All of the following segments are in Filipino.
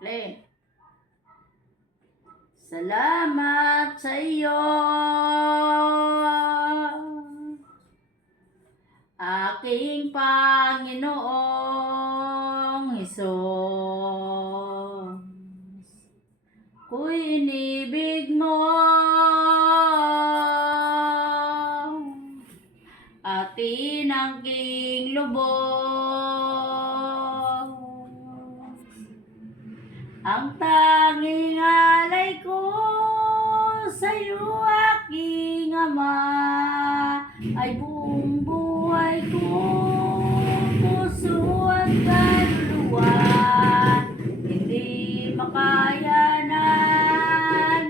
Play. Salamat sa iyo, aking Panginoong Hesus. Ko'y inibig mo at tinangking lubos. Ang tanging alay ko sa'yo, aking Ama, ay buong buhay ko, puso at kaluluwa. Hindi makayanan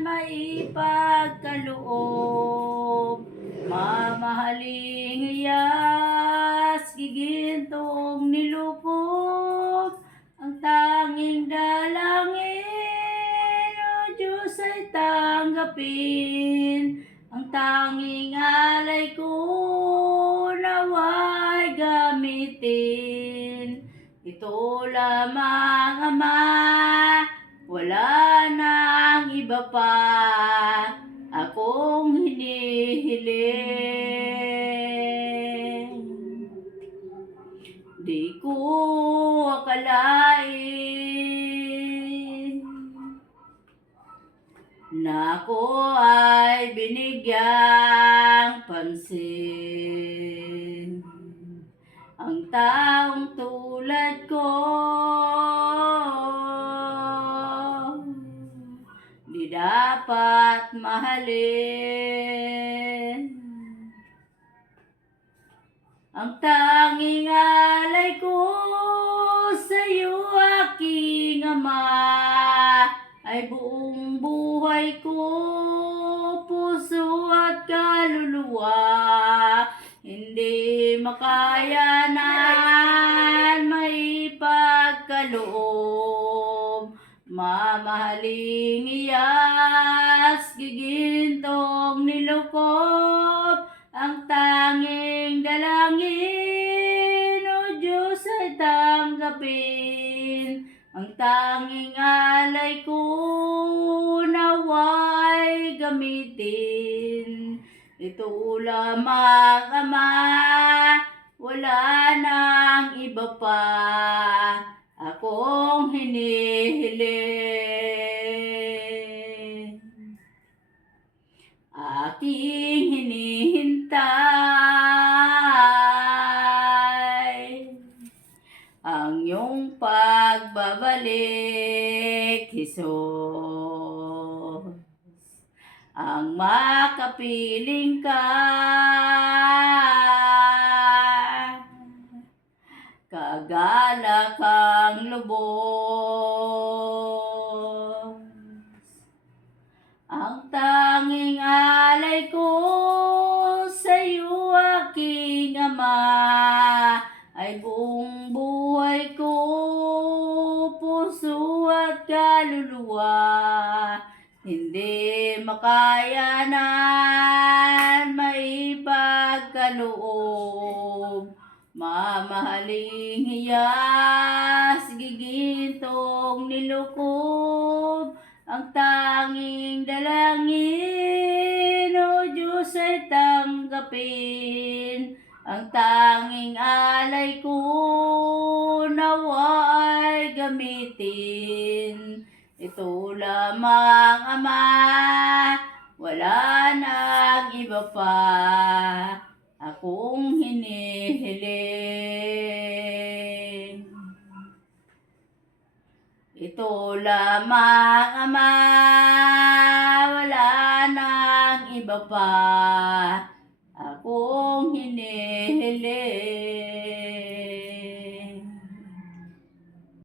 maipagkaloob, mamahaling iyas, gigintong nilukob. Ang tanging dalangin, O Diyos, ay tanggapin. Ang tanging alay ko, nawa'y gamitin. Ito lamang, Ama, wala nang iba pa akong hinihiling. Di ko akalain na ako ay binigyang pansin. Ang taong tulad ko, di dapat mahalin. Ang tanging alay ko sa'yo, aking Ama, ay buong buhay ko, puso at kaluluwa. Hindi makayanan maipagkaloob, mamahaling iyas, gigintong nilukob. Ang tanging dalangin, O Diyos, ay tanggapin. Ang tanging alay ko, nawa'y gamitin. Ito lamang, Ama, wala nang iba pa akong hinihiling. Aking hinihintay ang iyong pagbabalik, Hesus. Ang makapiling ka, kagalak ang lubos. Ang tanging alay ko sa'yo, aking Ama, ay buong buhay ko, puso at kaluluwa. Hindi makayanan maipagkaloob, mamahaling hiyas, gigintong nilukob. Ang tanging dalangin, O Diyos, ay tanggapin. Ang tanging alay ko, nawa'y gamitin. Ito lamang, Ama, wala nang iba pa akong hinihiling. Ito lamang, Ama, wala nang iba pa akong hinihiling.